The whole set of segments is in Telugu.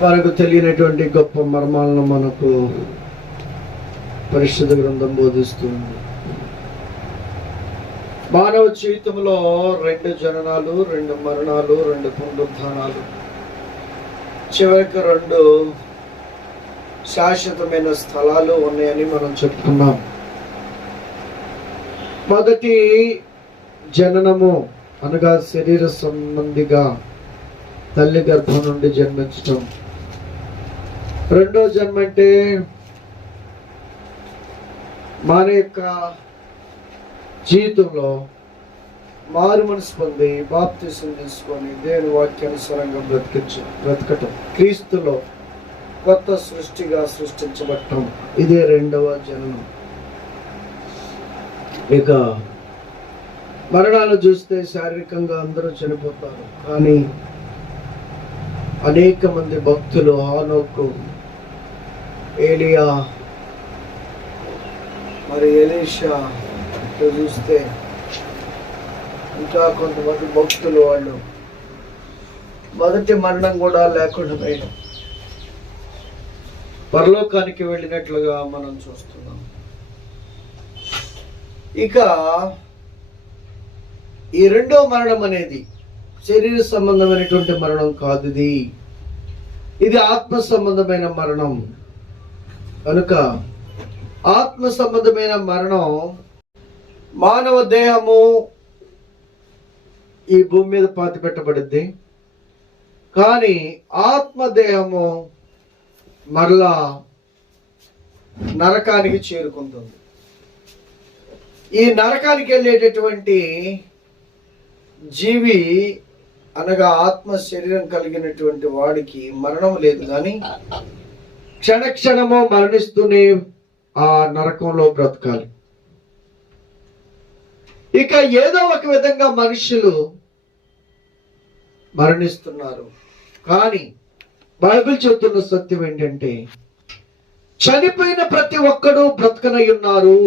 వారికి తెలియనటువంటి గొప్ప మర్మాలను మనకు పరిశుద్ధ గ్రంథం బోధిస్తుంది. మానవ జీవితంలో 2 జననాలు, 2 మరణాలు, 2 పునరుద్ధానాలు, చివరికి 2 శాశ్వతమైన స్థలాలు ఉన్నాయని మనం చెప్పుకున్నాం. మొదటి జననము అనగా శరీర సంబంధిగా తల్లి గర్భం నుండి జన్మించటం. రెండో జన్మ అంటే మన యొక్క జీవితంలో మారు మనసు పొంది బాప్తిసం తీసుకొని దేవుని వాక్యానుసారంగా బ్రతకటం, క్రీస్తులో కొత్త సృష్టిగా సృష్టించబడటం. ఇదే రెండవ జననం. ఇక మరణాలు చూస్తే శారీరకంగా అందరూ చనిపోతారు, కానీ అనేక మంది భక్తులు, హానోకు, ఏలియా, మరి ఎలీషా, చూస్తే ఇంకా కొంతమంది భక్తులు వాళ్ళు మొదటి మరణం కూడా లేకుండా పరలోకానికి వెళ్ళినట్లుగా మనం చూస్తున్నాం. ఇక ఈ రెండో మరణం అనేది శరీర సంబంధమైనటువంటి మరణం కాదు, ఇది ఆత్మ సంబంధమైన మరణం. కనుక ఆత్మ సంబంధమైన మరణం, మానవ దేహము ఈ భూమి మీద పాతి పెట్టబడింది, కానీ ఆత్మదేహము మరలా నరకానికి చేరుకుంటుంది. ఈ నరకానికి వెళ్ళేటటువంటి జీవి అనగా ఆత్మ శరీరం కలిగినటువంటి వాడికి మరణం లేదు, కానీ క్షణక్షణము మరణిస్తూనే ఆ నరకంలో బ్రతకాలి. ఇక ఏదో ఒక విధంగా మనుషులు మరణిస్తున్నారు, కానీ బైబిల్ చెబుతున్న సత్యం ఏంటంటే చనిపోయిన ప్రతి ఒక్కడు బ్రతకనై ఉన్నారు.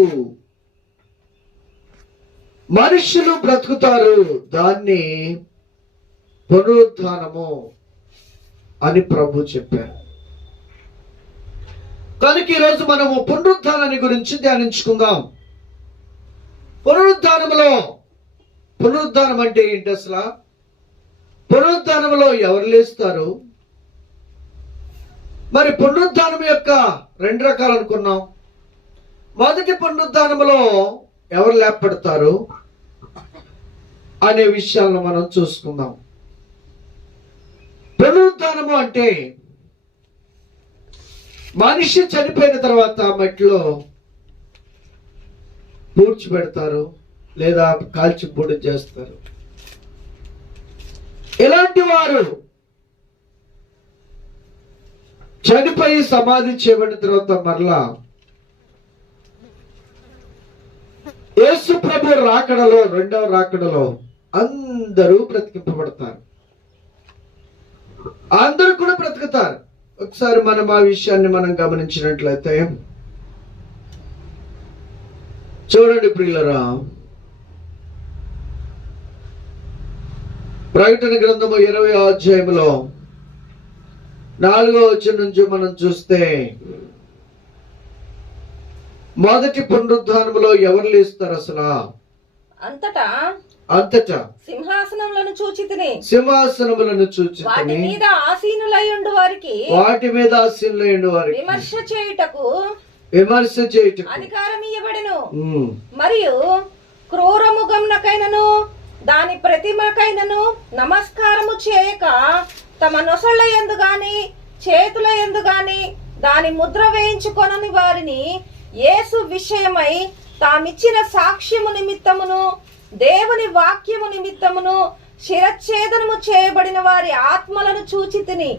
మనుషులు బ్రతుకుతారు, దాన్ని పునరుద్ధానము అని ప్రభు చెప్పారు. కనుక ఈరోజు మనము పునరుద్ధానాన్ని గురించి ధ్యానించుకుందాం. పునరుద్ధానం అంటే ఏంటి అసలు? పునరుద్ధానంలో ఎవరు లేస్తారు? మరి పునరుద్ధానం యొక్క 2 రకాలు అనుకున్నాం. మొదటి పునరుద్ధానంలో ఎవరు లేపడతారు అనే విషయాలను మనం చూసుకుందాం. పునరుద్ధానము అంటే మనిషి చనిపోయిన తర్వాత మట్టిలో పూడ్చిపెడతారు లేదా కాల్చి పొడి చేస్తారు. ఇలాంటి వారు చనిపోయి సమాధి చేయబడిన తర్వాత మరలా యేసు ప్రభు రాకడలో, 2వ రాకడలో అందరూ బ్రతికింపబడతారు, అందరూ కూడా బ్రతుకుతారు. ఒకసారి మనం ఆ విషయాన్ని మనం గమనించినట్లయితే చూడండి ప్రియులరా, ప్రకటన గ్రంథము 20వ అధ్యాయంలో 4వ వచనం నుంచి మనం చూస్తే మొదటి పునరుద్ధానములో ఎవరు లేస్తారు అసలు? అంతటా సింహాసనములను చూచితిని, వాటి మీద ఆసీనులై ఉండు వారికి విమర్శ చేయుటకు అధికారం ఇయ్యబడెను. మరియు క్రూరముగమునకైనను దాని ప్రతిమకైనను నమస్కారము చేయక తమ నొసళ్ళ యందు గాని చేతుల యందు గాని దాని ముద్ర వేయించుకొనని వారిని యేసు విషయమై తామిచ్చిన సాక్ష్యము నిమిత్తమును దేవుని వాక్యము నిమిత్తమును శిరచ్ఛేదనము చేయబడిన వారి ఆత్మలను చూచితిని.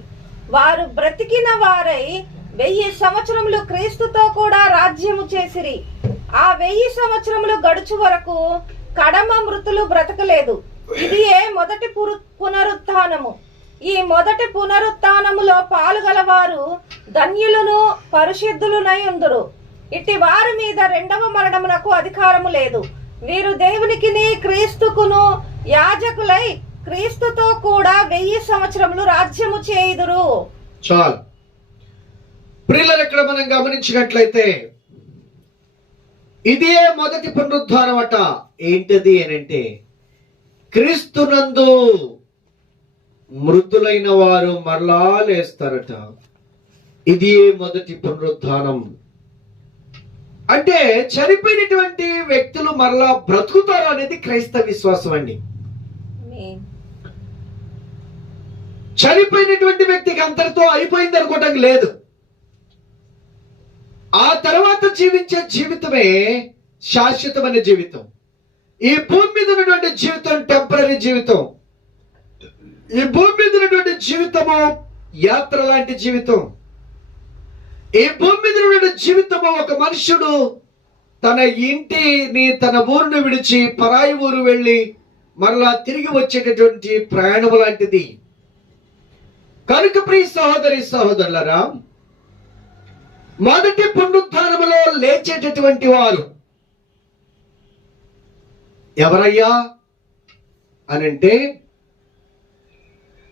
వారు బ్రతికిన వారై 1000 సంవత్సరములు క్రీస్తుతో కూడా రాజ్యము చేసిరి. ఆ 1000 సంవత్సరములు గడుచు వరకు కడమ మృతులు బ్రతకలేదు. ఇదియే మొదటి పునరుత్థానము. ఈ మొదటి పునరుత్థానములో పాలుగలవారు ధన్యులను పరిశుద్ధులునై ఉందురు. ఇట్టి వారి మీద 2వ మరణమునకు అధికారము లేదు. వీరు దేవునికిని క్రీస్తుకును యాజకులై క్రీస్తుతో కూడా 1000 సంవత్సరములు రాజ్యము చేయుదురు. చాలు. ప్రియులను ఇక్కడ మనం గమనించినట్లయితే ఇదే మొదటి పునరుద్ధానం అట. ఏంటది అనంటే క్రీస్తునందు మృతులైన వారు మరలా లేస్తారట. ఇది మొదటి పునరుద్ధానం. అంటే చనిపోయినటువంటి వ్యక్తులు మరలా బ్రతుకుతారు అనేది క్రైస్తవ విశ్వాసం అండి. చనిపోయినటువంటి వ్యక్తికి అంతటితో అయిపోయింది అనుకోవటం లేదు. ఆ తర్వాత జీవించే జీవితమే శాశ్వతమైన జీవితం. ఈ భూమి మీద ఉన్నటువంటి జీవితం టెంపరరీ జీవితం. ఈ భూమి మీద ఉన్నటువంటి జీవితము యాత్ర లాంటి జీవితం. ఈ భూమి మీద ఉన్నటువంటి జీవితము ఒక మనుషుడు తన ఇంటిని, తన ఊరును విడిచి పరాయి ఊరు వెళ్ళి మరలా తిరిగి వచ్చేటటువంటి ప్రయాణం లాంటిది. కనుక ప్రియ సహోదరి సహోదరులారా, మొదటి పునరుద్ధానములో లేచేటటువంటి వారు ఎవరయ్యా అనంటే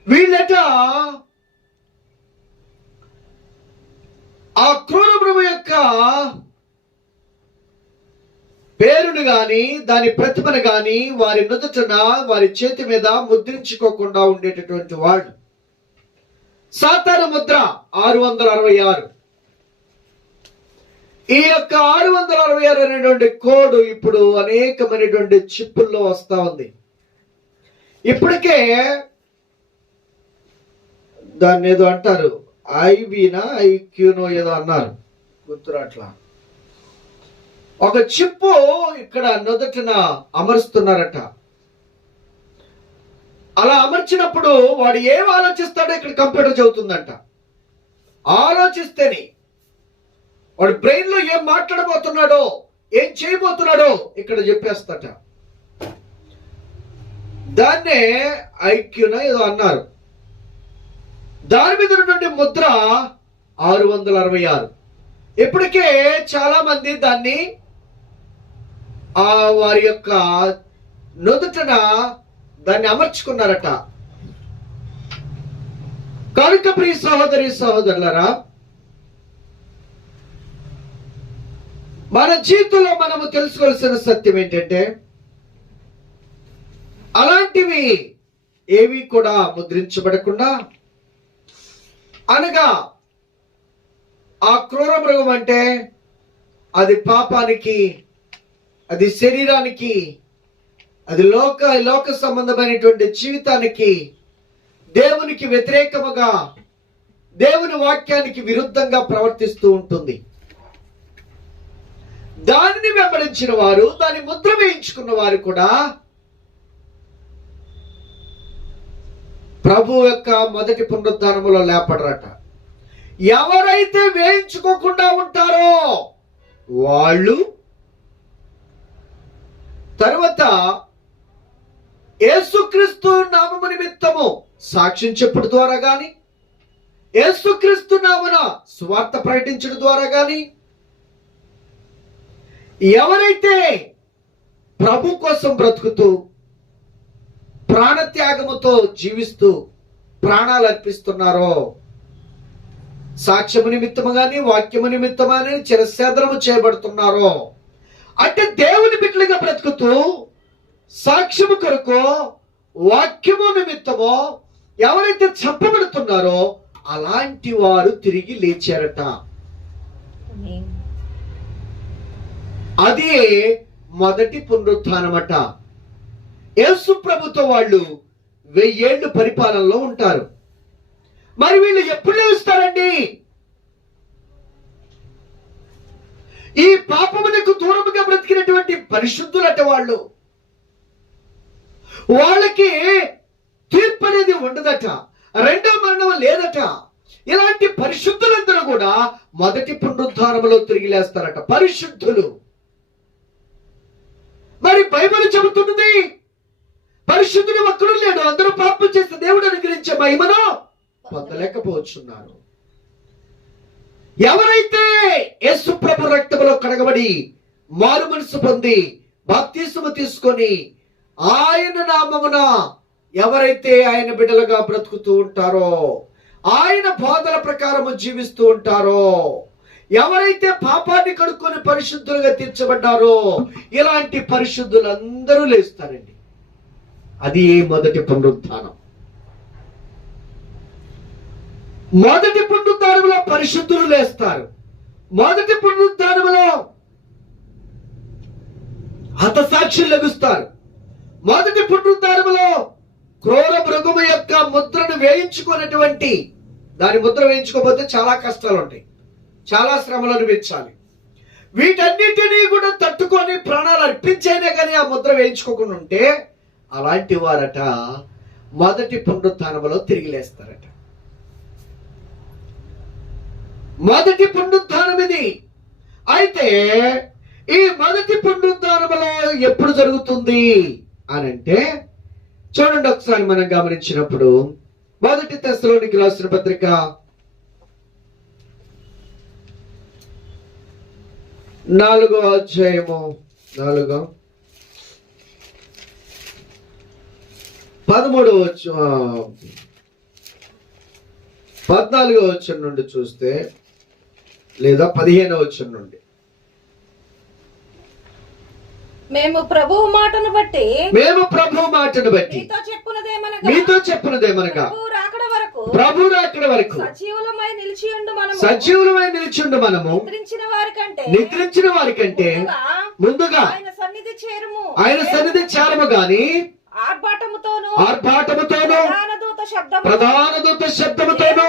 వీళ్ళట ఆ క్రూర మృగము యొక్క పేరును గాని దాని ప్రతిమను గాని వారి నుదుటన వారి చేతి మీద ముద్రించుకోకుండా ఉండేటటువంటి వాడు. సాతాను ముద్ర 666. ఈ యొక్క 666 అనేటువంటి కోడ్ ఇప్పుడు అనేకమైనటువంటి చిప్పుల్లో వస్తా ఉంది. ఇప్పటికే దాన్ని ఏదో అంటారు, ఐబీనా ఐక్యూనో ఏదో అన్నారు, గుర్తురాట్లా. ఒక చిప్పు ఇక్కడ నుదుటిన అమరుస్తున్నారట. అలా అమర్చినప్పుడు వాడు ఏం ఆలోచిస్తాడో ఇక్కడ కంప్యూటర్ చెబుతుందంట. ఆలోచిస్తేనే వాడు బ్రెయిన్ లో ఏం మాట్లాడబోతున్నాడో, ఏం చేయబోతున్నాడో ఇక్కడ చెప్పేస్తట. దాన్నే ఐక్యూనో ఏదో అన్నారు. దాని మీద ఉన్నటువంటి ముద్ర 666. ఇప్పటికే చాలా మంది దాన్ని వారి యొక్క నుదుటన దాన్ని అమర్చుకున్నారట. కనుక ప్రియ సహోదరి సహోదరులారా, మన జీవితంలో మనము తెలుసుకోవాల్సిన సత్యం ఏంటంటే అలాంటివి ఏవి కూడా ముద్రించబడకుండా, అనగా ఆ క్రూర మృగం అంటే అది పాపానికి, అది శరీరానికి, అది లోక సంబంధమైనటువంటి జీవితానికి, దేవునికి వ్యతిరేకముగా, దేవుని వాక్యానికి విరుద్ధంగా ప్రవర్తిస్తూ ఉంటుంది. దానిని వెంబడించిన వారు, దాని ముద్ర వేయించుకున్న వారు కూడా ప్రభు యొక్క మొదటి పునరుద్ధానములో లేపడరట. ఎవరైతే వేయించుకోకుండా ఉంటారో వాళ్ళు తరువాత యేసుక్రీస్తు నామము నిమిత్తము సాక్ష్యం చెప్పుడు ద్వారా గాని, యేసుక్రీస్తు నామమున సువార్త ప్రకటించడం ద్వారా గాని, ఎవరైతే ప్రభు కోసం బ్రతుకుతూ ప్రాణత్యాగముతో జీవిస్తూ ప్రాణాలు అర్పిస్తున్నారో, సాక్ష్యము నిమిత్తము గాని వాక్యము నిమిత్తము గాని చిరస్సేదనము చేయబడుతున్నారో, అంటే దేవుని బిడ్డలుగా బ్రతుకుతూ సాక్ష్యము కొరకు వాక్యము నిమిత్తమో ఎవరైతే చంపబడుతున్నారో అలాంటి వారు తిరిగి లేచారట. అదే మొదటి పునరుత్థానమట. యేసు ప్రభుతో వాళ్ళు 1000 ఏళ్ళు పరిపాలనలో ఉంటారు. మరి వీళ్ళు ఎప్పుడు లేస్తారండి? ఈ పాపమునకు దూరముగా బ్రతికినటువంటి పరిశుద్ధులట వాళ్ళు. వాళ్ళకి తీర్పు అనేది ఉండదట, రెండో మరణం లేదట. ఇలాంటి పరిశుద్ధులందరూ కూడా మొదటి పునరుద్ధానములో తిరిగి లేస్తారట, పరిశుద్ధులు. మరి బైబిల్ చెబుతున్నది పరిశుద్ధుడు ఒక్కడు లేడు, అందరూ పాపం చేస్తే దేవుడు అనుగ్రహించే మహిమను పొందలేకపోతున్నారు. ఎవరైతే యేసు ప్రభు రక్తములో కడగబడి మారు మనసు పొంది బాప్తిసము తీసుకొని ఆయన నామమున ఎవరైతే ఆయన బిడ్డలుగా బ్రతుకుతూ ఉంటారో ఆయన బోధల ప్రకారము జీవిస్తూ ఉంటారో, ఎవరైతే పాపాన్ని కడుక్కొని పరిశుద్ధులుగా తీర్చబడ్డారో, ఇలాంటి పరిశుద్ధులందరూ లేస్తారండి. అది మొదటి పునరుత్థానం. మొదటి పునరుత్థానంలో పరిశుద్ధులు లేస్తారు. మొదటి పునరుత్థానంలో హతసాక్షులు లభిస్తారు. మొదటి పునరుత్థానంలో క్రూర మృగము యొక్క ముద్రను వేయించుకున్నటువంటి, దాని ముద్ర వేయించుకోకపోతే చాలా కష్టాలు ఉంటాయి, చాలా శ్రమలు అనిపించాలి. వీటన్నిటినీ కూడా తట్టుకొని ప్రాణాలు అర్పించైనా కానీ ఆ ముద్ర వేయించుకోకుండా ఉంటే అలాంటి వారట మొదటి పునరుత్థానంలో తిరిగి లేస్తారట. మొదటి పునరుత్థానం ఇది. అయితే ఈ మొదటి పునరుత్థానంలో ఎప్పుడు జరుగుతుంది అని అంటే, చూడండి ఒకసారి మనం గమనించినప్పుడు మొదటి తెస్సలోనికి రాసిన పత్రిక 4వ అధ్యాయము 13వ వచనం 14వ వచనం నుండి చూస్తే, లేదా 15వ వచనం నుండి, మేము ప్రభువు మాటను బట్టి మీతో చెప్పునదేమనగా ప్రభు రాకడ వరకు సజీవులమై నిలిచియుండు మనము నిద్రించిన వారి కంటే ముందుగా ఆయన సన్నిధి చేరము గాని ఆర్భాటముతోను ప్రధాన దూత శబ్దముతోను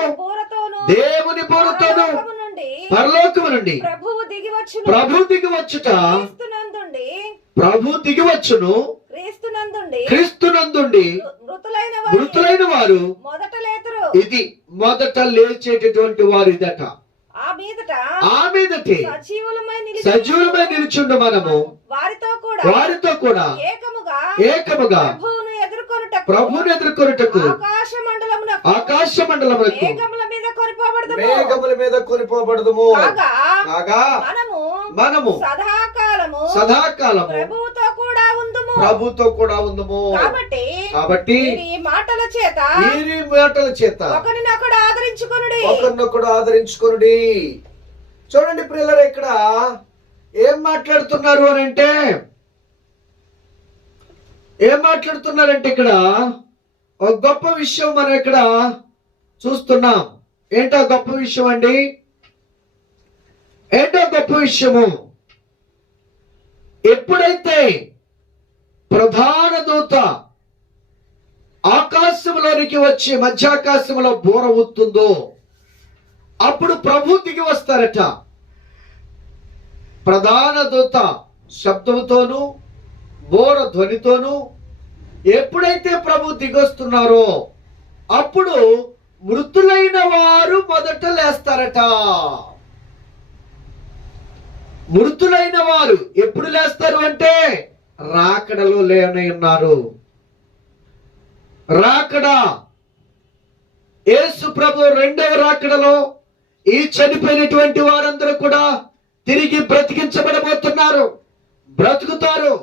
దేవుని బూరతోను పరలోకము నుండి ప్రభు దిగివచ్చుట, ప్రభు దిగివచ్చును, క్రీస్తునందుండి మృతులైన వారు ఇది మొదట లేచేటటువంటి వారు ఇదట. ఆ మీదటి సజీవులమై నిలిచుండు మనము వారితో కూడా ఏకముగా ప్రభువును ఎదుర్కొనుటకు ఆకాశ మండలమునకు మేఘముల మీద కొనిపోబడదుము. కాగా మనము సదాకాలము ప్రభుతో కూడా ఉందము. కాబట్టి ఈ మాటల చేత ఒకరినొకడు ఆదరించుకొనుడి. చూడండి ప్రియులారా, ఇక్కడ ఏం మాట్లాడుతున్నారంటే ఇక్కడ ఒక గొప్ప విషయం మనం ఇక్కడ చూస్తున్నాం. ఏంటో గొప్ప విషయం అండి? ఏంటో గొప్ప విషయము? ఎప్పుడైతే ప్రధాన దూత ఆకాశంలోనికి వచ్చి మధ్యాకాశంలో బోర ఊతుందో అప్పుడు ప్రభు దిగి వస్తారట. ప్రధాన దూత శబ్దంతోనూ బోర ధ్వనితోనూ ఎప్పుడైతే ప్రభు దిగొస్తున్నారో అప్పుడు మృతులైన వారు మొదట లేస్తారట. మృతులైన వారు ఎప్పుడు లేస్తారు అంటే రాకడలో లేని ఉన్నారు. రాకడ, యేసు ప్రభు రెండవ రాకడలో ఈ చనిపోయినటువంటి వారందరూ కూడా తిరిగి బ్రతికించబడబోతున్నారు, బ్రతుకుతారు.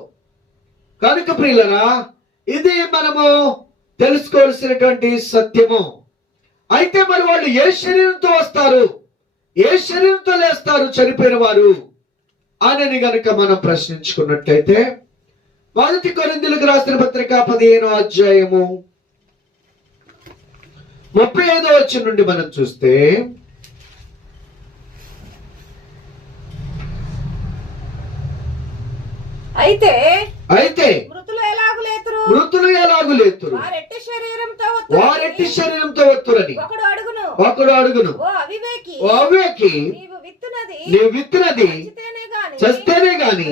కనుక ప్రియులరా, ఇది మనము తెలుసుకోవాల్సినటువంటి సత్యము. అయితే మరి వాళ్ళు ఏ శరీరంతో వస్తారు, ఏ శరీరంతో లేస్తారు చనిపోయిన వారు అని గనుక మనం ప్రశ్నించుకున్నట్లయితే, మొదటి కొరింథీయులకు రాసిన పత్రిక 15వ అధ్యాయము 35వ వచనం నుండి మనం చూస్తే, అయితే మృతులు ఎలాగు లేతురు వారెట్టి శరీరంతో వత్తురని ఒకడు అడుగును, ఓ అవివేకి, నీవు విత్తునది చస్తేనే గాని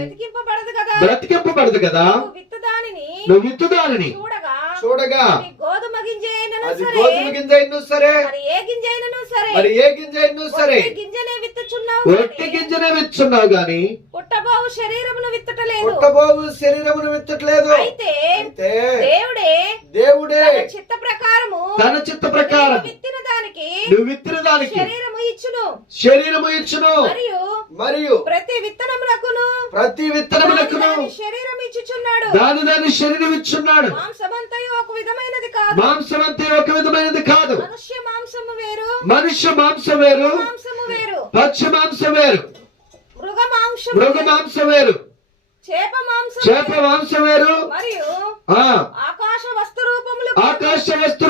బ్రతికింపబడదు కదా. నువ్వు విత్తు దానిని చూడగా అది గోధుమ గింజ అయినను సరే, మరి ఏ గింజ అయినను సరే ఒట్టి గింజనే విత్తున్నావు గాని పుట్టబోవు శరీరమును విత్తట్లేదు. అయితే దేవుడే తన చిత్త ప్రకారం నువ్వు విత్తిన దానికి శరీరము ఇచ్చును. మరియు ప్రతి విత్తనమునకును దాని శరీరం ఇచ్చుచున్నాడు. దాని శరీరం ఇచ్చున్నాడు. మాంసమంతయు ఒక విధమైనది కాదు. మాంసమంతే ఒక విధమైనది కాదు. మనుష్య మాంసము వేరు, మనుష్య మాంసం వేరు, మాంసము వేరు. పక్షి మాంసం వేరు, మృగ మాంసం వేరు, చేప మాంసం వేరు. మరియు ఆకాశ వస్తు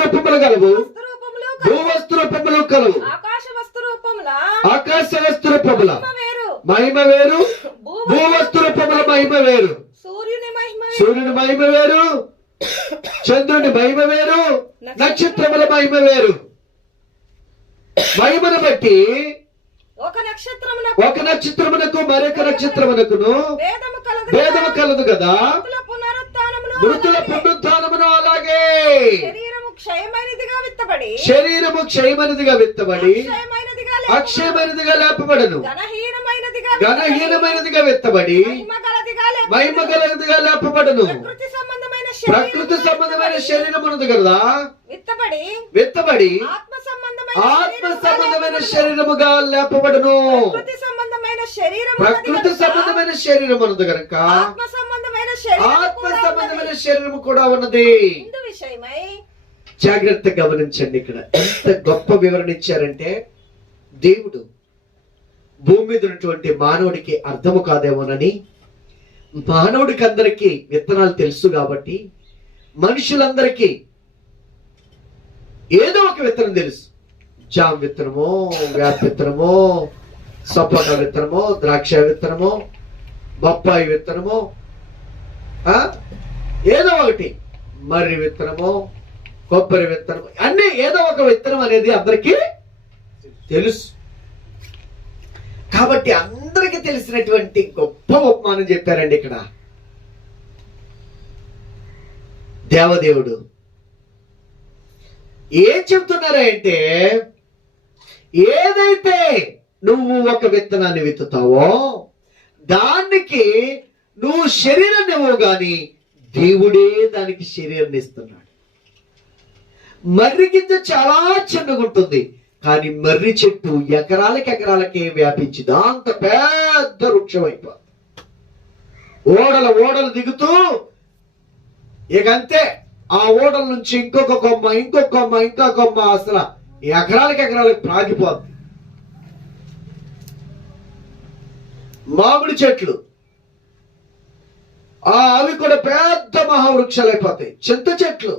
రూపములు కలవు, రూపములు భూవస్తు రూపములు కలవు. ఆకాశ వస్తు రూపముల మహిమ వేరు, భూవస్తు రూపముల మహిమ వేరు. సూర్యుని మహిమ వేరు, చంద్రుని మహిమ వేరు, నక్షత్రముల మహిమ వేరు. మహిమను బట్టి ఒక నక్షత్రమునకు మరొక నక్షత్రమునకును భేదము కలదు కదా. మృతుల పునరుత్థానమును అలాగే శరీరము క్షయమైనదిగా విత్తబడి అక్షయమైనదిగా లేపబడను. ఘనహీనమైనదిగా విత్తబడి మహిమ గలదిగా లేపబడను. ప్రకృతి సంబంధమైన శరీరం ఉన్నది కదా, విత్తబడి ఆత్మ సంబంధమైన శరీరముగా లేపబడును. ప్రకృతి సంబంధమైన శరీరం ఉన్నది కనుక ఆత్మ సంబంధమైన శరీరము కూడా ఉన్నది. జాగ్రత్తగా గమనించండి. ఇక్కడ ఎంత గొప్ప వివరణ ఇచ్చారంటే, దేవుడు భూమి మీద ఉన్నటువంటి మానవుడికి అర్థము కాదేమోనని, మానవుడికి అందరికీ విత్తనాలు తెలుసు కాబట్టి మనుషులందరికీ ఏదో ఒక విత్తనం తెలుసు. జామ విత్తనమో, వేప విత్తనమో, సపోటా విత్తనమో, ద్రాక్ష విత్తనమో, బొప్పాయి విత్తనమో, ఏదో ఒకటి మర్రి విత్తనమో, కొబ్బరి విత్తనమో, అన్ని ఏదో ఒక విత్తనం అనేది అందరికీ తెలుసు. కాబట్టి అందరికీ తెలిసినటువంటి గొప్ప ఉపమానం చెప్పారండి ఇక్కడ దేవదేవుడు. ఏం చెప్తున్నారా అంటే, ఏదైతే నువ్వు ఒక విత్తనాన్ని విత్తుతావో దానికి నువ్వు శరీరాన్ని ఇవ్వవు గాని దేవుడే దానికి శరీరాన్ని ఇస్తున్నాడు. మర్రి గింజ చాలా చిన్నగా ఉంటుంది, కానీ మర్రి చెట్టు ఎకరాలకే వ్యాపించి దాంతో పెద్ద వృక్షం అయిపోతుంది. ఓడలు దిగుతూ ఇక అంతే, ఆ ఓడల నుంచి ఇంకొక కొమ్మ అసలు ఎకరాలకు ప్రాగిపోద్ది. మామిడి చెట్లు అవి కూడా పెద్ద మహావృక్షాలు అయిపోతాయి. చింత చెట్లు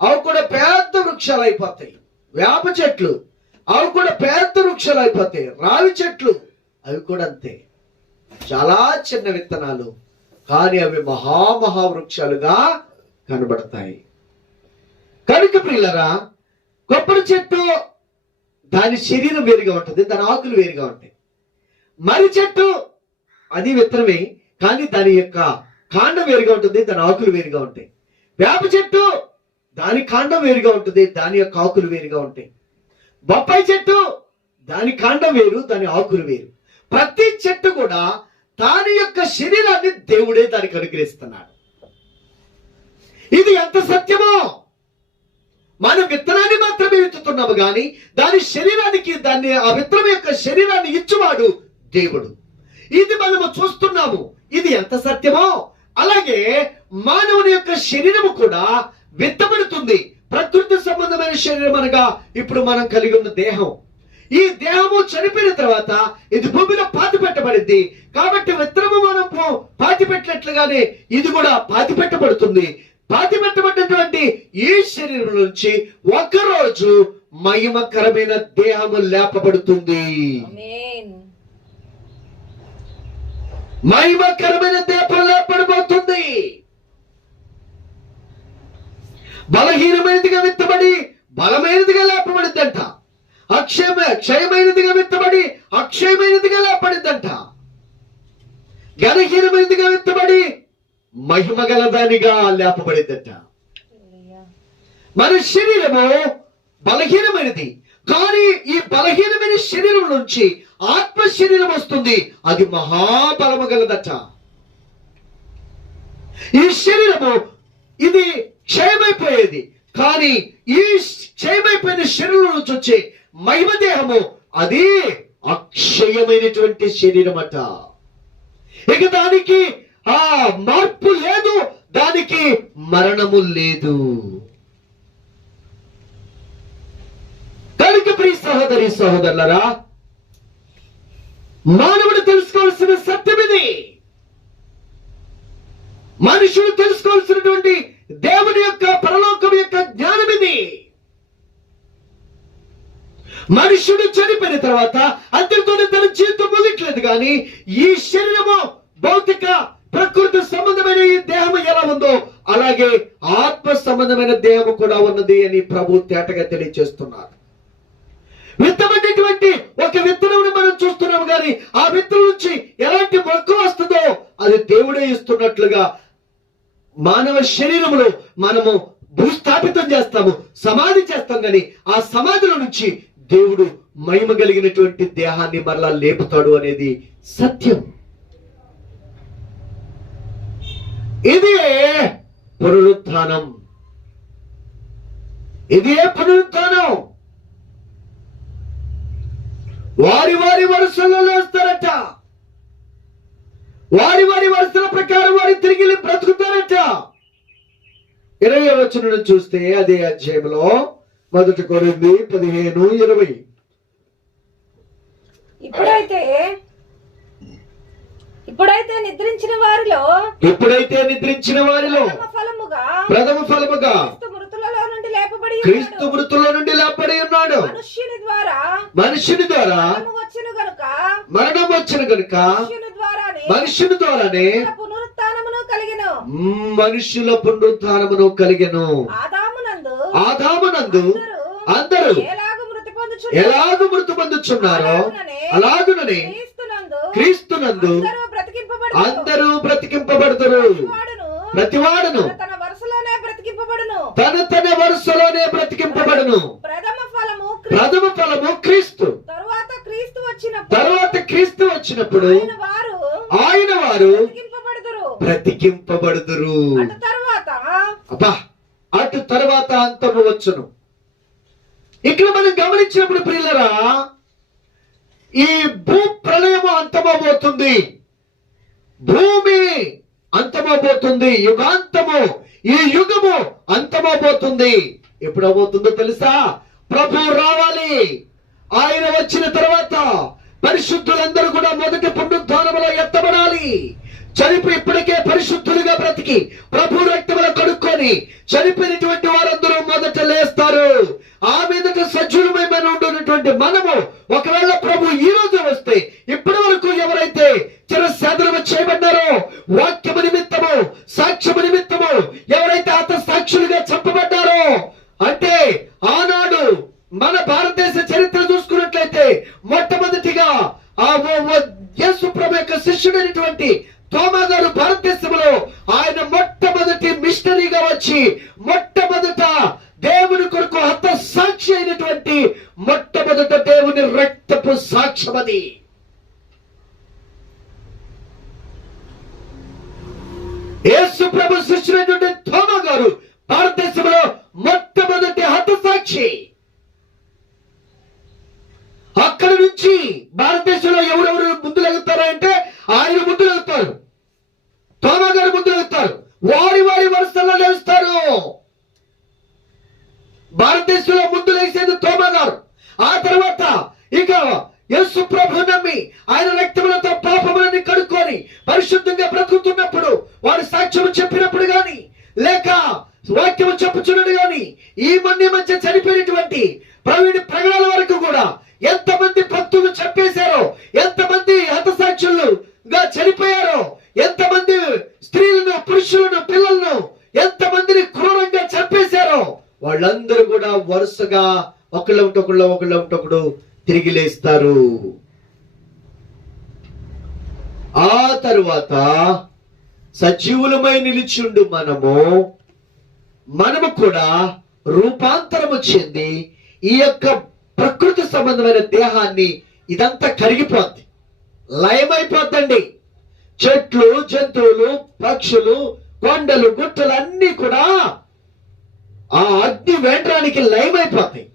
అవి కూడా పెద్ద వృక్షాలు అయిపోతాయి. వేప చెట్లు అవి కూడా పెద్ద వృక్షాలు అయిపోతాయి. రావి చెట్లు అవి కూడా అంతే, చాలా చిన్న విత్తనాలు, కానీ అవి మహావృక్షాలుగా కనబడతాయి. కనుక ప్రియులరా, కొబ్బరి చెట్టు దాని శరీరం వేరుగా ఉంటుంది, దాని ఆకులు వేరుగా ఉంటాయి. మర్రి చెట్టు అది విత్తనమే, కానీ దాని యొక్క కాండం వేరుగా ఉంటుంది, దాని ఆకులు వేరుగా ఉంటాయి. వేప చెట్టు దాని కాండం వేరుగా ఉంటుంది, దాని యొక్క ఆకులు వేరుగా ఉంటాయి. బొప్పాయి చెట్టు దాని కాండం వేరు, దాని ఆకులు వేరు. ప్రతి చెట్టు కూడా దాని యొక్క శరీరాన్ని దేవుడే దానికి అనుగ్రహిస్తున్నాడు. ఇది ఎంత సత్యమో! మనం విత్తనాన్ని మాత్రమే విత్తుతున్నాము కానీ దాని శరీరానికి ఆ విత్తనం యొక్క శరీరాన్ని ఇచ్చువాడు దేవుడు. ఇది మనము చూస్తున్నాము. ఇది ఎంత సత్యమో అలాగే మానవుని యొక్క శరీరము కూడా విత్తబడుతుంది. ప్రకృతి సంబంధమైన శరీరం అనగా ఇప్పుడు మనం కలిగి ఉన్న దేహం. ఈ దేహము చనిపోయిన తర్వాత ఇది భూమిలో పాతి పెట్టబడింది. కాబట్టి విత్తనము మనం పాతి పెట్టినట్లుగానే ఇది కూడా పాతి పెట్టబడుతుంది. పాతి పెట్టబడినటువంటి ఈ శరీరం నుంచి ఒకరోజు మహిమకరమైన దేహము లేపబడుతుంది. మహిమకరమైన దేహం లేపబడిపోతుంది. బలహీనమైనదిగా విత్తబడి బలమైనదిగా లేపబడిద్దంట. క్షయమైనదిగా విత్తబడి అక్షయమైనదిగా లేపబడిద్దంట. ఘనహీనమైనదిగా విత్తబడి మహిమ గలదానిగా లేపబడిద్దంట. మన శరీరము బలహీనమైనది, కానీ ఈ బలహీనమైన శరీరం నుంచి ఆత్మ శరీరం వస్తుంది, అది మహాబలము గలదట. ఈ శరీరము ఇది క్షయమైపోయేది, కానీ ఈ క్షయమైపోయిన శరీరం నుంచి వచ్చే మహిమ దేహము అది అక్షయమైనటువంటి శరీరం అట. ఇక దానికి మార్పు లేదు, దానికి మరణము లేదు. కనుక ప్రియ సహోదరి సహోదరులరా, మానవుడు తెలుసుకోవాల్సిన సత్యం ఇది. మనుషుడు తెలుసుకోవాల్సినటువంటి దేవుని యొక్క పరలోకం యొక్క జ్ఞానం ఇది. మనుషుడు చనిపోయిన తర్వాత అంతటితోనే తన జీవితం ముగిట్లేదు. కానీ ఈ శరీరము భౌతిక ప్రకృతి సంబంధమైన ఈ దేహము ఎలా ఉందో అలాగే ఆత్మ సంబంధమైన దేహము కూడా ఉన్నది అని ప్రభు తేటగా తెలియజేస్తున్నారు. విత్తమైనటువంటి ఒక విత్తనం మనం చూస్తున్నాము, కానీ ఆ విత్తనం నుంచి ఎలాంటి మొక్క వస్తుందో అది దేవుడే ఇస్తున్నట్లుగా మానవ శరీరములో మనము భూస్థాపితం చేస్తాము, సమాధి చేస్తాం. కానీ ఆ సమాధిలో నుంచి దేవుడు మహిమ కలిగినటువంటి దేహాన్ని మరలా లేపుతాడు అనేది సత్యం. ఇదే పునరుత్థానం, ఇదే పునరుత్థానం. వారి వారి వరుసల్లో లేస్తారట, వారి వారి వరుసల ప్రకారం వారి తిరిగి బ్రతుకుతారట. 20వ వచనం చూస్తే అదే అధ్యాయంలో 1 కొరింథీ 15:20. ఇప్పుడైతే నిద్రించిన వారిలో ప్రథమ ఫలముగా క్రీస్తు మృతుల నుండి లేపబడి ఉన్నాడు. మనుష్యుని ద్వారా మరణం వచ్చును గనుక మనుష్యుని ద్వారానే మనుష్యుల పునరుత్థానమును కలిగెను. ఆదామునందు అందరూ ఎలాగ మృతి పొందుచున్నారో అలాగుననే క్రీస్తునందు అందరూ బ్రతికింపబడుదురు. ప్రతివాడును తన తన వరుసలోనే బ్రతికింపబడును. ప్రథమ ఫలము క్రీస్తు. తరువాత క్రీస్తు వచ్చినప్పుడు ఆయన వారు బ్రతికింపబడుదురు. అటు తర్వాత అంతము వచ్చును. ఇక్కడ మనం గమనించినప్పుడు ప్రియులరా, ఈ భూ ప్రళయము అంతమబోతుంది, భూమి అంతమబోతుంది, యుగాంతము ఈ యుగము అంతమబోతుంది. ఎప్పుడు అవబోతుందో తెలుసా? ప్రభు రావాలి. ఆయన వచ్చిన తర్వాత పరిశుద్ధులందరూ కూడా మొదటి పునరుత్థానములో ఎత్తబడాలి. చనిపోయి ఇప్పటికే పరిశుద్ధులుగా బ్రతికి ప్రభు రక్తములో కడుక్కొని చనిపోయినటువంటి వారందరూ మొదట లేస్తారు. ఆ మీదట సజీవమైన ఉంటున్నటువంటి మనము ఒకవేళ ప్రభు ఈ రోజు వస్తే ఇప్పటి వరకు ఎవరైతే చిరశాదనము చేయబడ్డారో, వాక్యము నిమిత్తము సాక్ష్యము నిమిత్తము ఎవరైతే హత సాక్షులుగా చంపబడ్డారో, అంటే ఆనాడు మన భారతదేశ చరిత్ర చూసుకున్నట్లయితే మొట్టమొదటిగా యేసు ప్రభు యొక్క శిష్యుడైనటువంటి తోమా గారు భారతదేశంలో ఆయన మొట్టమొదటి మిషనరీగా వచ్చి మొట్టమొదట దేవుని కొరకు హత సాక్షి అయినటువంటి మొట్టమొదట దేవుని రక్తపు సాక్ష్యమది. యేసు ప్రభు శిష్యుడైనటువంటి తోమా గారు భారతదేశంలో మొట్టమొదటి హత సాక్షి. అక్కడి నుంచి భారతదేశంలో ఎవరెవరు ముందుకెళ్తారా అంటే ఆయన ముందుకెళ్తారు, తోమా గారు ముందుకెళ్తారు, వారి వారి వరుసల్లో లేస్తారు. భారతదేశంలో ముందు లేసేది తోమా గారు. ఆ తర్వాత ఇక యేసు ప్రభు నమ్మి ఆయన రక్తములతో పాపములని కడుక్కొని పరిశుద్ధంగా బ్రతుకుతున్నప్పుడు వారు సాక్ష్యం చెప్పినప్పుడు గాని లేక వాక్యము చెప్పుచున్నది గాని ఈ మధ్య చనిపోయినటువంటి ప్రగడాల వరకు కూడా ఎంతమంది భక్తులు చెప్పేశారో, ఎంతమంది హతసాక్షులుగా చనిపోయారో, ఎంతమంది స్త్రీలను పురుషులను పిల్లలను ఎంతమందిని క్రూరంగా చంపేశారో వాళ్ళందరూ కూడా వరుసగా ఒకళ్ళొకడు తిరిగి లేస్తారు. ఆ తరువాత సజీవులమై నిలిచిండు మనము కూడా రూపాంతరము చెంది ఈ యొక్క ప్రకృతి సంబంధమైన దేహాన్ని ఇదంతా కరిగిపోద్ది, లయమైపోద్దండి. చెట్లు, జంతువులు, పక్షులు, కొండలు, గుట్టలు అన్ని కూడా ఆ అగ్ని వేండ్రానికి లయమైపోతాయి.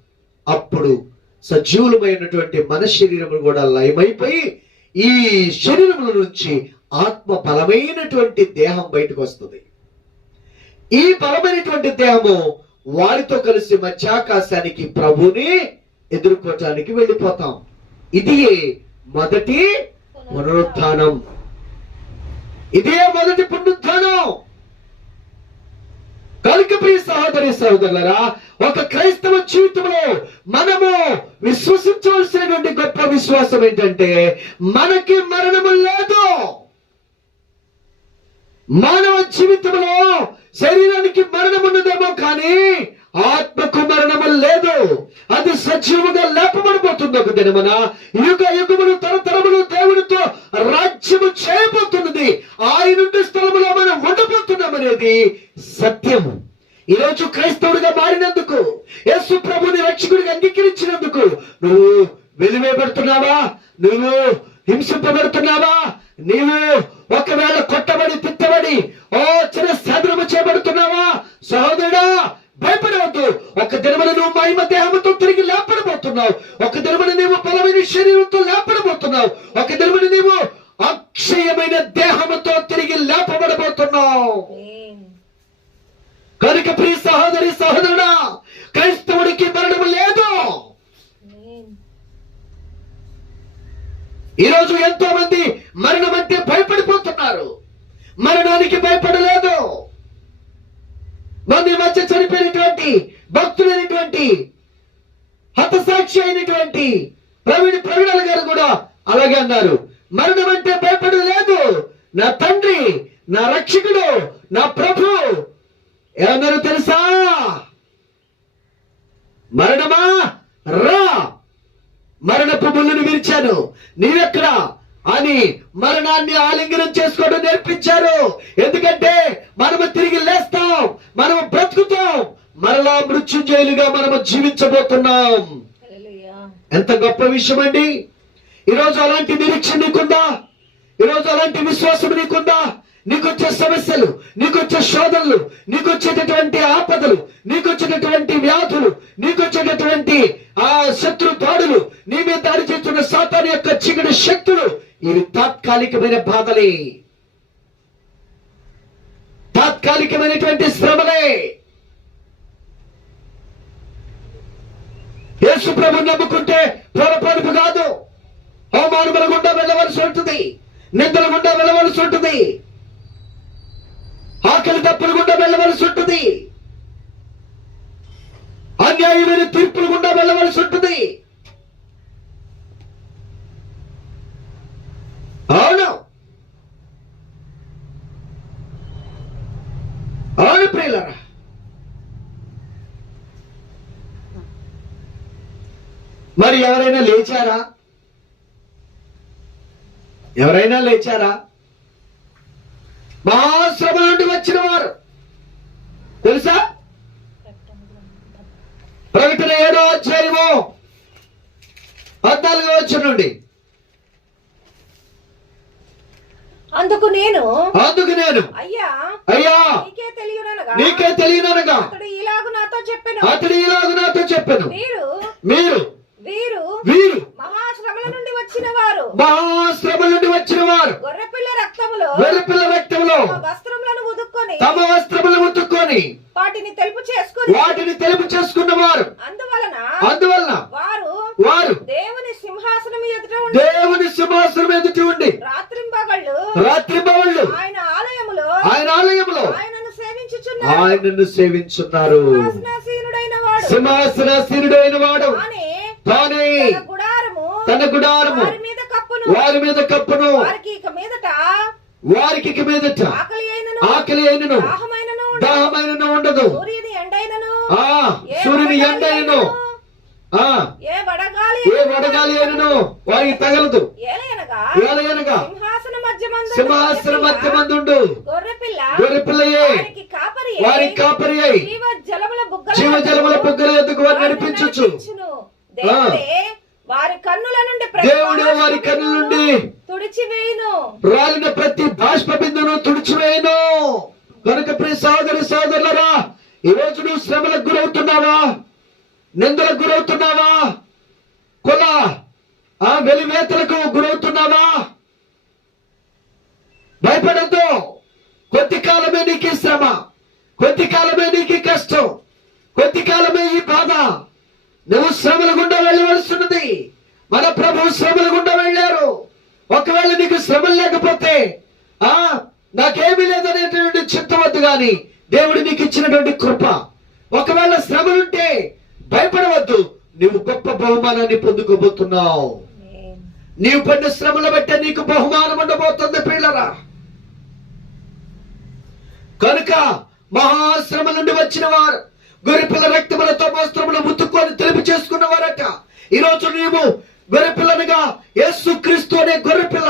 అప్పుడు సజీవులమైనటువంటి మన శరీరములు కూడా లయమైపోయి ఈ శరీరముల నుంచి ఆత్మ బలమైనటువంటి దేహం బయటకు వస్తుంది. ఈ బలమైనటువంటి దేహము వారితో కలిసి మధ్యాకాశానికి ప్రభుని ఎదుర్కోవటానికి వెళ్ళిపోతాం. ఇది మొదటి పునరుత్థానం. ఇదే మొదటి పునరుత్థానం. కనుక ప్రియ సహోదరి సహోదరులారా, ఒక క్రైస్తవ జీవితంలో మనము విశ్వసించవలసినటువంటి గొప్ప విశ్వాసం ఏంటంటే, మనకి మరణము లేదు. మానవ జీవితంలో శరీరానికి మరణం ఉన్నదేమో కానీ ఆత్మకు మరణము లేదు. అది సజీవుగా లేపబడిపోతుంది. ఒక దినమున యుగ యుగములు తరతరములు దేవునితో రాజ్యము చేయబోతున్నది. ఆయన స్థలములో మనం ఉండబోతున్నాం అనేది సత్యము. ఈరోజు క్రైస్తవుడిగా మారినందుకు, యేసు ప్రభుని రక్షకుడిగా అంగీకరించినందుకు నువ్వు వెలివేయబడుతున్నావా? నువ్వు హింసింపబడుతున్నావా? నీవు ఒకవేళ కొట్టబడి తిట్టబడి చిరస్థాపనము చేయబడుతున్నావా? సహోదరుడా, భయపడవద్దు. ఒక దినమున నువ్వు మహిమ దేహంతో తిరిగి లేపడబోతున్నావు. ఒక దినమున నీవు బలమైన శరీరంతో లేపడబోతున్నావు. ఒక దినమున నీవు అక్షయమైన దేహముతో తిరిగి లేపబడబోతున్నావు. కనుక ప్రియ సహోదరి సహోదరుడా, క్రైస్తవుడికి మరణము లేదు. ఈరోజు ఎంతో మంది మరణం అంటే భయపడిపోతున్నారు. మరణానికి భయపడలేదు. మన మధ్య చనిపోయినటువంటి భక్తులైనటువంటి హతసాక్షి అయినటువంటి ప్రవీణాల గారు కూడా అలాగే అన్నారు. మరణం అంటే భయపడలేదు. నా తండ్రి, నా రక్షకుడు, నా ప్రభు ఏమన్నారు తెలుసా? మరణమా రా, మరణపు ముళ్ళును విరిచాను, నీవెక్కడా అని మరణాన్ని ఆలింగనం చేసుకోవడం నేర్పించారు. ఎందుకంటే మనము తిరిగి లేస్తాం, మనము బ్రతుకుతాం, మరలా మృత్యుంజయులుగా మనము జీవించబోతున్నాం. ఎంత గొప్ప విషయం అండి. ఈరోజు అలాంటి నిరీక్షణ నీకుందా? ఈరోజు అలాంటి విశ్వాసం నీకుందా? నీకొచ్చే సమస్యలు, నీకొచ్చే శోధనలు, నీకొచ్చేటటువంటి ఆపదలు, నీకొచ్చేటటువంటి వ్యాధులు, నీకొచ్చేటటువంటి ఆ శత్రు దాడులు, నీ మీద దాడి చేస్తున్న సాతాను యొక్క చీకటి శక్తులు, ఇవి తాత్కాలికమైన బాధలే, తాత్కాలికమైనటువంటి శ్రమలే. యేసు ప్రభువుని నమ్ముకుంటే పొరపాటు కాదు. అవమానముల గుండా వెళ్ళవలసి ఉంటుంది, నిందల గుండా వెళ్ళవలసి ఉంటుంది, ఆకలి తప్పుల గుండా వెళ్ళవలసి ఉంటుంది, అన్యాయమైన తీర్పుల గుండా వెళ్ళవలసి ఉంటుంది. అవును, అవును ప్రియులారా. మరి ఎవరైనా లేచారా? ఎవరైనా లేచారా? మహాశ్రమ నుండి వచ్చిన వారు తెలుసా? ప్రకటన 7వ అధ్యాయము 14వ వచనం నుండి. అందుకు నేను అయ్యా నీకే తెలియననగా అతడు ఇలాగు నాతో చెప్పెను, మీరు వీరు మహాశ్రమల నుండి వచ్చిన వారు, గొర్రెపిల్ల రక్తములో తమ వస్త్రములను ఉతుక్కొని వాటిని తెలుపు చేసుకున్న వారు, అందువలన వారు దేవుని సింహాసనం ఎదుట ఉండి రాత్రింబగళ్ళు ఆయన ఆలయములో ఆయనను సేవించున్నారు. సింహాసనాసీనుడైన వాడు తానే తన గుడారము వారి మీద కప్పును, వారికి ఇక మీదట ఆకలి అయినను దాహమైనను ఉండదు, సూర్యుని ఎండైనను ఏ వడగాలి అయినను వారికి తగలదు. ఏలయనగా సింహాసనం మధ్య మందుండు గొర్రెపిల్లయే వారి కాపరి అయి జీవజలముల బుగ్గల ఎద్దుకు వారిని నడిపించొచ్చు. దేవుడే వారి కన్నుల నుండి తుడిచివేయును, రాలిన ప్రతి బాష్ప బిందును తుడిచివేయును. కనుక ప్రియ సహోదరులారా, ఈ రోజు నువ్వు శ్రమలకు గురవుతున్నావా? ఈ రోజు నువ్వు శ్రమలకు గురవుతున్నావా? ఈ రోజు నువ్వు శ్రమలకు గురవుతున్నావా? ఈ రోజు నువ్వు శ్రమలకు గురవుతున్నావా? ఈ రోజు నువ్వు శ్రమలకు గురవుతున్నావా? ఈ రోజు నువ్వు శ్రమలకు గురవుతున్నావా? నిందలకు గురవుతున్నావా? కుల వెలివేతలకు గురవుతున్నావా? భయపడద్దు. కొద్ది కాలమే నీకు ఈ శ్రమ, కొద్ది కాలమే నీకు ఈ కష్టం, కొద్ది కాలమే ఈ బాధ. నువ్వు శ్రమల గుండా వెళ్ళవలసినది. మన ప్రభు శ్రమల గుండా వెళ్ళారు. ఒకవేళ నీకు శ్రమలు లేకపోతే నాకేమీ లేదనేటువంటి చింతవద్దు గాని దేవుడు నీకు ఇచ్చినటువంటి కృప. ఒకవేళ శ్రమలుంటే భయపడవద్దు. నువ్వు గొప్ప బహుమానాన్ని పొందుకోబోతున్నావు. నీవు పడిన శ్రమలు బట్టే నీకు బహుమానం ఉండబోతుంది పిల్లరా. కనుక మహాశ్రమ నుండి వచ్చిన వారు గొర్రెపిల్ల రక్తములతో వస్త్రములు ముత్తుకొని తెలుపు చేసుకున్న వారట. ఈ రోజు నీవు గొర్రెపిల్లనుగా యేసు క్రీస్తు అనే గొర్రెపిల్ల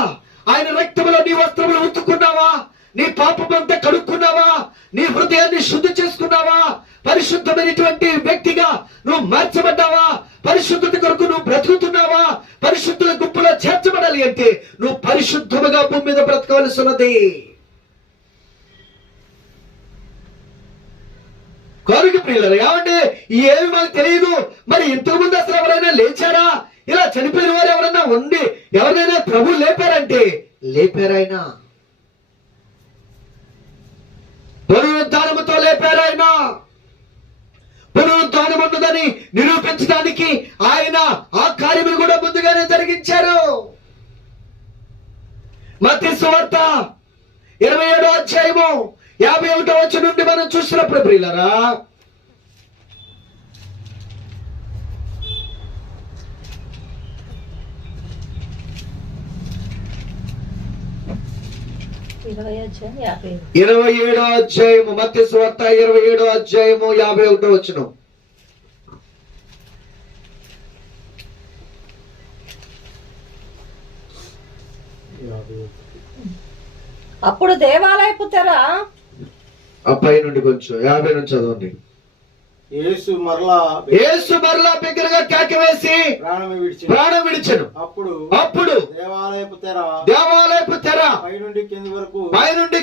ఆయన రక్తములో నీ వస్త్రములు ఉత్తుకున్నావా? నీ పాపమంతా కడుక్కున్నావా? నీ హృదయాన్ని శుద్ధి చేసుకున్నావా? పరిశుద్ధమైనటువంటి వ్యక్తిగా నువ్వు మార్చబడ్డావా? పరిశుద్ధత కొరకు నువ్వు బ్రతుకుతున్నావా? పరిశుద్ధుల గుంపులో చేర్చబడాలి అంటే నువ్వు పరిశుద్ధముగా భూమి మీద బ్రతకవలసి ఉన్నది. కనుక ప్రియులారా, ఏమంటే ఏమి మాకు తెలియదు. మరి ఇంతకుముందు అసలు ఎవరైనా లేచారా? ఇలా చనిపోయిన వారు ఎవరైనా ఉండి ఎవరైనా ప్రభు లేపారంటే లేపారాయన. పునరుద్ధానముతో లేపారాయన. పునరుద్ధానం ఉన్నదని నిరూపించడానికి ఆయన ఆ కార్యములు కూడా ముందుగానే జరిగించారు. మత్తయి సువార్త 27వ అధ్యాయము 51వ వచనం నుండి మనం చూసినప్పుడు ప్రియులారా, ఇరవై 27వ అధ్యాయము మత్తయి సువార్త 27వ అధ్యాయము 51వ వచనం. అప్పుడు దేవాలయపు తెర అబ్బాయి నుండి కొంచెం 50 నుంచి చదవండి. యేసు మరలా బిగ్గరగా కేక వేసి ప్రాణం విడిచెను. అప్పుడు దేవాలయపు తెర పైనుండి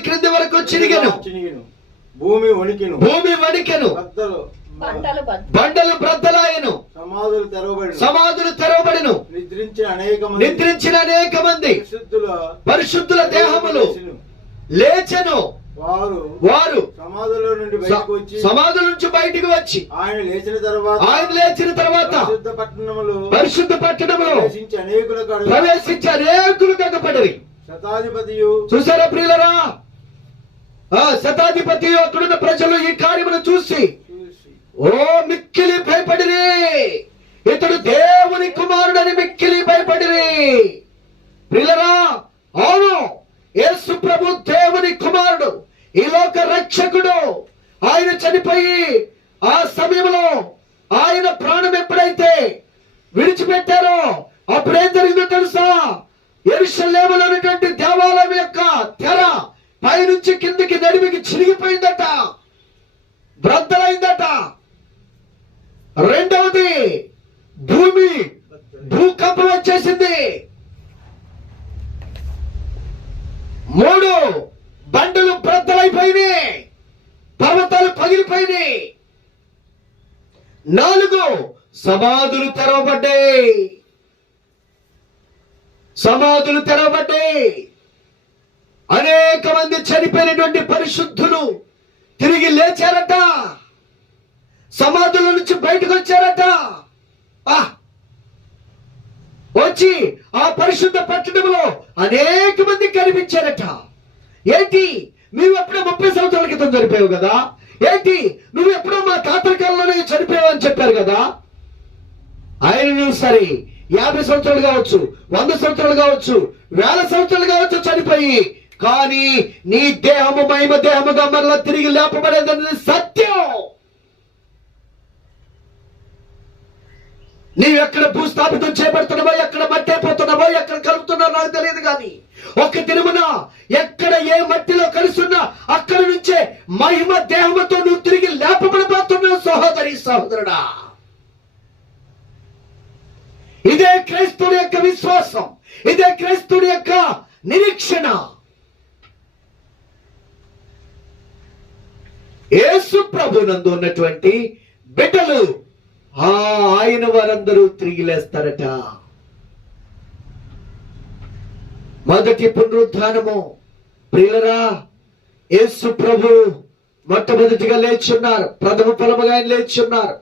క్రింది వరకు చినిగెను. భూమి వణికెను. బండలు బ్రద్దలాయెను. సమాధులు తెరవబడిను. నిద్రించిన అనేక మంది పరిశుద్ధుల దేహములు లేచెను. వారు సమాధుల నుంచి బయటికి వచ్చి ఆయన లేచిన తర్వాత పరిశుద్ధ పట్టణములో ప్రవేశించి అనేకులు కనపడరి. చూసారా ప్రియులరా? శతాధిపతి అక్కడున్న ప్రజలు ఈ కార్యమును చూసి మిక్కిలి భయపడిరి. ఇతడు దేవుని కుమారుడని మిక్కిలి భయపడిరి. ప్రియులరా, అవును, యేసు ప్రభు దేవుని కుమారుడు, ఈ లోక రక్షకుడు. ఆయన చనిపోయి ఆ సమయంలో ఆయన ప్రాణం ఎప్పుడైతే విడిచిపెట్టారో అప్పుడేం జరిగిందో తెలుసా? యెరూషలేములో ఉన్నటువంటి దేవాలయం యొక్క తెర పైనుంచి కిందికి నడిమికి చిరిగిపోయిందట, బ్రద్దలైందట. రెండవది భూకంపం వచ్చేసింది. 3 బండలు బ్రద్దలైపోయినాయి, పర్వతాలు పగిలిపోయినాయి. 4 సమాధులు తెరవబడ్డాయి. అనేక మంది చనిపోయినటువంటి పరిశుద్ధులు తిరిగి లేచారట, సమాధుల నుంచి బయటకు వచ్చారట. వచ్చి ఆ పరిశుద్ధ పట్టణంలో అనేక మంది కనిపించారట. ఏంటి, నువ్వు ఎప్పుడో 30 సంవత్సరాల క్రితం చనిపోయావు కదా? ఏంటి, నువ్వు ఎప్పుడో మా తాతల కాలంలోనే చనిపోయావు అని చెప్పారు కదా? ఆయన నువ్వు సరే 50 సంవత్సరాలు కావచ్చు, 100 సంవత్సరాలు కావచ్చు, 1000 సంవత్సరాలు కావచ్చు చనిపోయి, కానీ నీ దేహము మహిమ దేహముగా మరలా తిరిగి లేపబడేదని సత్యం. నీవు ఎక్కడ భూస్థాపితం చేపడుతున్నావో, ఎక్కడ మట్టి అయిపోతున్నావో, ఎక్కడ కలుపుతున్నావో నాకు తెలియదు, కానీ ఒక దినమున ఎక్కడ ఏ మట్టిలో కలుస్తున్నా అక్కడి నుంచే మహిమ దేహముతో నువ్వు తిరిగి లేపబడిపోతున్నావు సహోదరి సహోదరుడా. ఇదే క్రైస్తవుడి యొక్క విశ్వాసం, ఇదే క్రైస్తవుడి యొక్క నిరీక్షణ. యేసు ప్రభునందు ఉన్నటువంటి బిడ్డలు ఆయన వారందరూ తిరిగి లేస్తారట. మొదటి పునరుద్ధానము. ప్రియులరా, యేసు ప్రభు మొట్టమొదటిగా లేచున్నారు, ప్రథమ ఫలముగా ఆయన లేచున్నారు.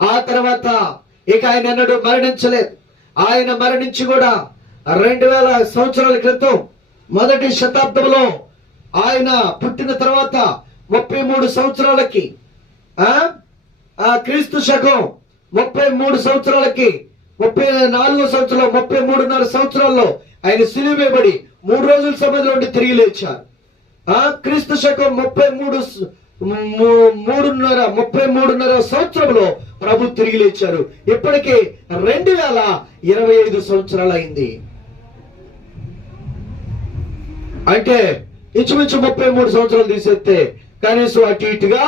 ఆ తర్వాత ఇక ఆయన ఎన్నడూ మరణించలేదు. ఆయన మరణించి కూడా 2000 సంవత్సరాల క్రితం మొదటి శతాబ్దంలో ఆయన పుట్టిన తర్వాత 33 సంవత్సరాలకి క్రీస్తు శకం 33 సంవత్సరాలకి 34 సంవత్సరాలు 33.5 సంవత్సరాల్లో ఆయన సిలువ వేయబడి 3 రోజుల సమయంలో ఉండి తిరిగి లేచారు. క్రీస్తు శకం 33.5 సంవత్సరంలో ప్రభు తిరిగి లేచారు. ఇప్పటికే 2025 సంవత్సరాలు అయింది. అంటే ఇంచుమించు 33 సంవత్సరాలు తీసేస్తే కనీసం అటు ఇటుగా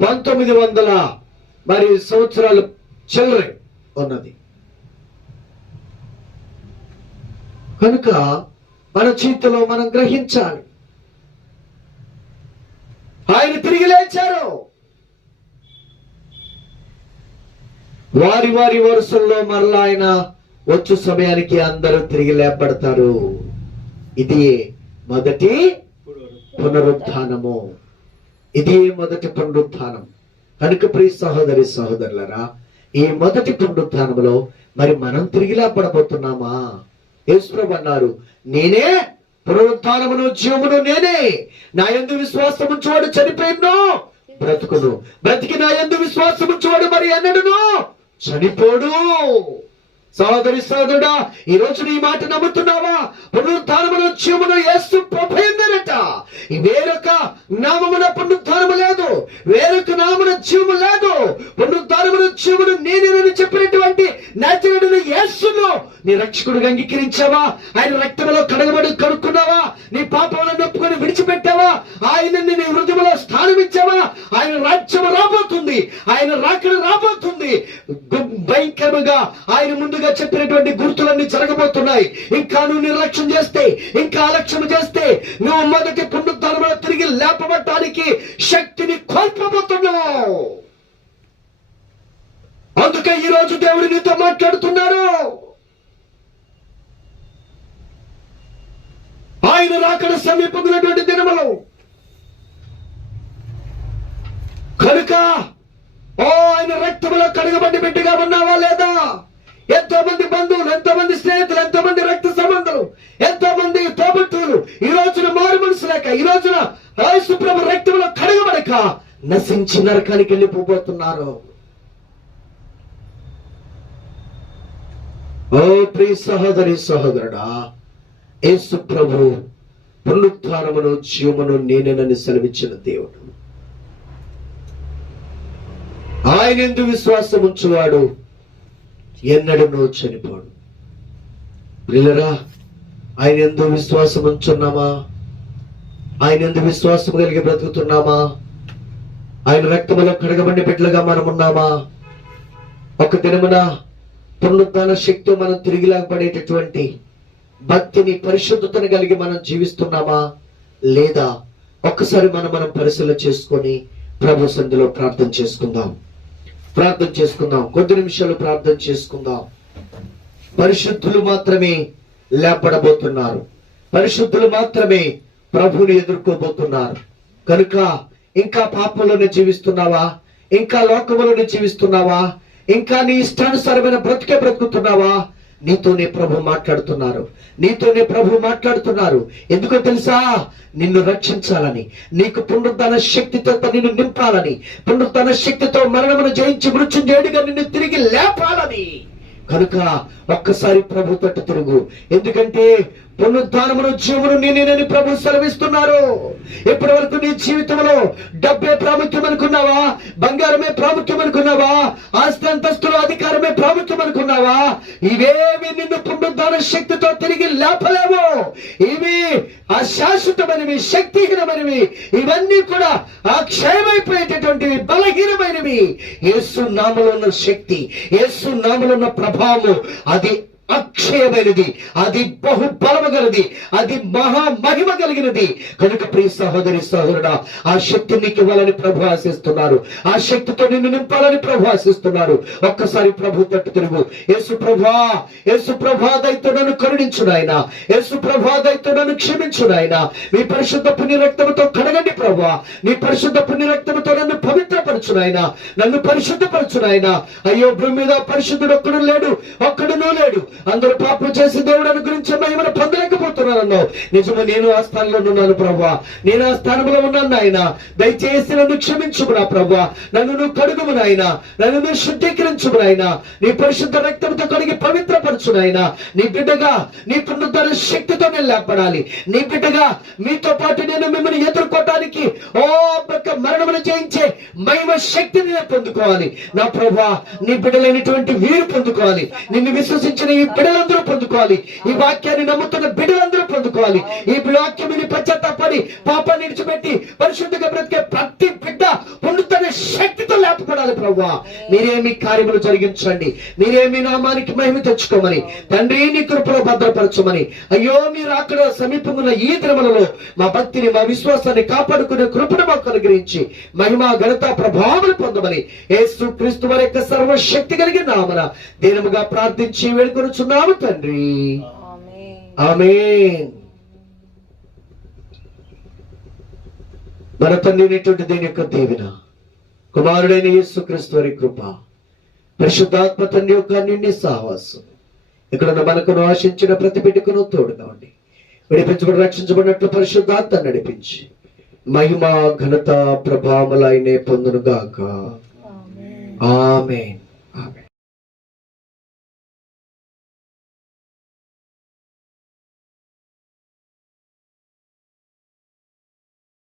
1900 సంవత్సరాలు చిల్లర ఉన్నది. కనుక మన జీవితంలో మనం గ్రహించాలి, ఆయన తిరిగి లేచారు. వారి వారి వరుసల్లో మరలా ఆయన వచ్చు సమయానికి అందరూ తిరిగి లేపడతారు. ఇది మొదటి పునరుద్ధానము. ఇది మొదటి పునరుద్ధానం. కనుక ప్రియ సహోదరి సహోదరులరా, ఈ మొదటి పునరుద్ధానములో మరి మనం తిరిగి లేపడబోతున్నామా? యేసుప్రభు అన్నారు, నేనే పునరుద్ధానమును జీవమును నేనే. నా యందు విశ్వాసం ఉంచువాడు చనిపోయినో బ్రతుకును, బ్రతికి నా యందు విశ్వాసం ఉంచువాడు మరి ఎన్నడును చనిపోడు. సహోదరి సహోదరుడా, ఈ రోజు నీ మాట నమ్ముతున్నావా? పునరుద్ధానమును జీవమును యేసు ప్రభుయేనట. వేరొక నామమున పునరుద్ధానము లేదు, వేరొక నామమున జీవము లేదు. పునరుద్ధానమును జీవమును నేనేనని చెప్పినటువంటి నజరేయుడైన యేసును నీ రక్షకుడిగా అంగీకరించావా? ఆయన రక్తములో కడగబడి కడుక్కున్నావా? నీ పాపములను ఒప్పుకొని విడిచిపెట్టావా? ఆయనని నీ హృదయంలో స్థానం ఇచ్చావా? ఆయన రాజ్యము రాబోతుంది, ఆయన రాకడ రాబోతుంది. భయంకరంగా ఆయన ముందుగా చెప్పినటువంటి గుర్తులన్నీ జరగబోతున్నాయి. ఇంకా నువ్వు నిర్లక్ష్యం చేస్తే, ఇంకా అలక్ష్యం చేస్తే నువ్వు మొదటి పునరుద్ధానంలో తిరిగి లేపబడటానికి శక్తిని కోల్పోబోతున్నావు. అందుకే ఈ రోజు దేవుడు నీతో మాట్లాడుతున్నారు. ఆయన రాకడ సమీపమైనటువంటి దినములు కనుక ఆయన రక్తములో కడగబడి బిడ్డగా ఉన్నావా లేదా? ఎంతో మంది బంధువులు, ఎంతో మంది స్నేహితులు, ఎంతో మంది రక్త సంబంధులు, ఎంతో మంది తోబుట్టువులు ఈ రోజున మారు మనసు లేక, ఈ రోజున యేసు ప్రభు రక్తములో కడగబడక నశించి నరకానికి వెళ్ళిపోతున్నారు. ఓ ప్రియ సహోదరి సహోదరుడా, యేసు ప్రభు పునరుద్ధానమును జీవమును నేనేనని సెలవిచ్చిన దేవుడు. ఆయన యందు విశ్వాసం ఉంచువాడు ఎన్నడూ చనిపోడు. ప్రియులరా, ఆయన యందు విశ్వాసం ఉంచున్నామా? ఆయన యందు విశ్వాసం కలిగి బ్రతుకుతున్నామా? ఆయన రక్తములో కడగబడిన బిడ్డలుగా మనం ఉన్నామా? ఒక దినమున పునరుద్ధాన శక్తి మనం తిరిగి లాగబడేటటువంటి భక్తిని, పరిశుద్ధతను కలిగి మనం జీవిస్తున్నామా లేదా? ఒక్కసారి మనం పరిశీలన చేసుకొని ప్రభు సన్నిధిలో ప్రార్థన చేసుకుందాం. కొద్ది నిమిషాలు ప్రార్థన చేసుకుందాం. పరిశుద్ధులు మాత్రమే లేపడబోతున్నారు, పరిశుద్ధులు మాత్రమే ప్రభుని ఎదుర్కోబోతున్నారు. కనుక ఇంకా పాపంలోనే జీవిస్తున్నావా? ఇంకా లోకములోనే జీవిస్తున్నావా? ఇంకా నీ ఇష్టానుసారమైన బ్రతికే బ్రతుకుతున్నావా? నీతోనే ప్రభు మాట్లాడుతున్నారు. ఎందుకో తెలుసా? నిన్ను రక్షించాలని, నీకు పునరుద్ధాన శక్తితో నిన్ను నింపాలని, పునరుద్ధాన శక్తితో మరణమును జయించి మృత్యుంజయుడిగా నిన్ను తిరిగి లేపాలని. కనుక ఒక్కసారి ప్రభు తట్టు తిరుగు. ఎందుకంటే పునరుద్ధానమును జీవమును నేనేనని ప్రభు సెలవిస్తున్నారు. ఇప్పటి వరకు నీ జీవితంలో డబ్బే ప్రాముఖ్యం అనుకున్నావా? బంగారమే ప్రాముఖ్యం అనుకున్నావా? ఆస్తి అంతస్తులు అధికారమే ప్రాముఖ్యం అనుకున్నావా? ఇవేవి నిన్ను పునరుద్ధాన శక్తితో తిరిగి లేపలేవు. ఇవి అశాశ్వతమైనవి, శక్తిహీనమైనవి. ఇవన్నీ కూడా క్షయమైపోయేటటువంటివి, బలహీనమైనవి. యేసు నామములో ఉన్న శక్తి, యేసు నామములో ఉన్న ప్రభావము అది అక్షయమైనది, అది బహు బలము గలది, అది మహా మహిమ కలిగినది. కనుక ప్రియ సహోదరి సహోదరుడా, ఆ శక్తి నీకు ఇవ్వాలని ప్రభు ఆశిస్తున్నారు. ఆ శక్తితో నిన్ను నింపాలని ప్రభు ఆశిస్తున్నారు. ఒక్కసారి ప్రభు తట్టు తిరుగు. యేసు ప్రభా, యేసు ప్రభా దయతో నన్ను కరుణించు నాయనా, యేసు ప్రభా దయతో నన్ను క్షమించు నాయనా. మీ పరిశుద్ధ పుణ్య రక్తముతో కడగండి ప్రభా, నీ పరిశుద్ధ పుణ్య రక్తముతో నన్ను పవిత్రపరచు నాయనా, నన్ను పరిశుద్ధపరచు నాయనా. అయ్యో, భూమి మీద పరిశుద్ధుడు ఒక్కడు లేడు, ఒక్కడునూ లేడు. అందరూ పాపం చేసి దేవుడు గురించి మహిమను పొందలేకపోతున్నాను అన్నావు. నిజము, నేను ఆ స్థానంలో ఉన్నాను ప్రభా, నేను ఆ స్థానంలో ఉన్నాను నాయన. దయచేసి నన్ను క్షమించుము నా ప్రభా, నన్ను నువ్వు కడుగుము నాయన, నన్ను నువ్వు శుద్ధీకరించుము నాయన, నీ పరిశుద్ధ రక్తంతో కడిగి పవిత్రపరచు నాయన. నీ బిడ్డగా నీ పునరుద్ధరణ శక్తితో నేను లేపడాలి. నీ బిడ్డగా మీతో పాటు నేను మిమ్మల్ని ఎదుర్కోవటానికి మరణమును జయించే మహిమ శక్తిని నేను పొందుకోవాలి నా ప్రభా. నీ బిడ్డలైనటువంటి వీరు పొందుకోవాలి, నిన్ను విశ్వసించిన ఈ బిడ్డలందరూ పొందుకోవాలి, ఈ వాక్యాన్ని నమ్ముతున్న బిడ్డలందరూ పొందుకోవాలి. ఈ వాక్యాన్ని పశ్చాత్తాపడి పాపాన్ని విడిచిపెట్టి పరిశుద్ధంగా బ్రతికే ప్రతి బిడ్డ పొందుతున్న శక్తితో లేపబడాలి ప్రభువా. మీరేమి కార్యములు జరిగించండి, మీరేమి నామానికి మహిమ తెచ్చుకోమని తండ్రి నీ కృపలో భద్రపరచమని. అయ్యో, మీరు అక్కడ సమీపంగా ఈ దినములలో మా భక్తిని మా విశ్వాసాన్ని కాపాడుకునే కృపను మాకు అనుగ్రహించి మహిమ ఘనత ప్రభావాలు పొందమని యేసు క్రీస్తు వారి యొక్క సర్వశక్తి కలిగిన నామమున దీనముగా ప్రార్థించి వేడుకొనుచున్నాము తండ్రి, ఆమేన్. మన తండ్రి అయినటువంటి దేని యొక్క దీవెన, కుమారుడైన యేసు క్రీస్తు వారి కృప, పరిశుద్ధాత్మ తండ్రి యొక్క నిండి సహవాసం ఇక్కడ మనకును ఆశించిన ప్రతి బిడ్డకును తోడుగా ఉండి విడిపించబడి రక్షించబడినట్లు పరిశుద్ధాత్మ నడిపించి మహిమ ఘనత ప్రభావములైనే పొందును గాక. ఆమేన్.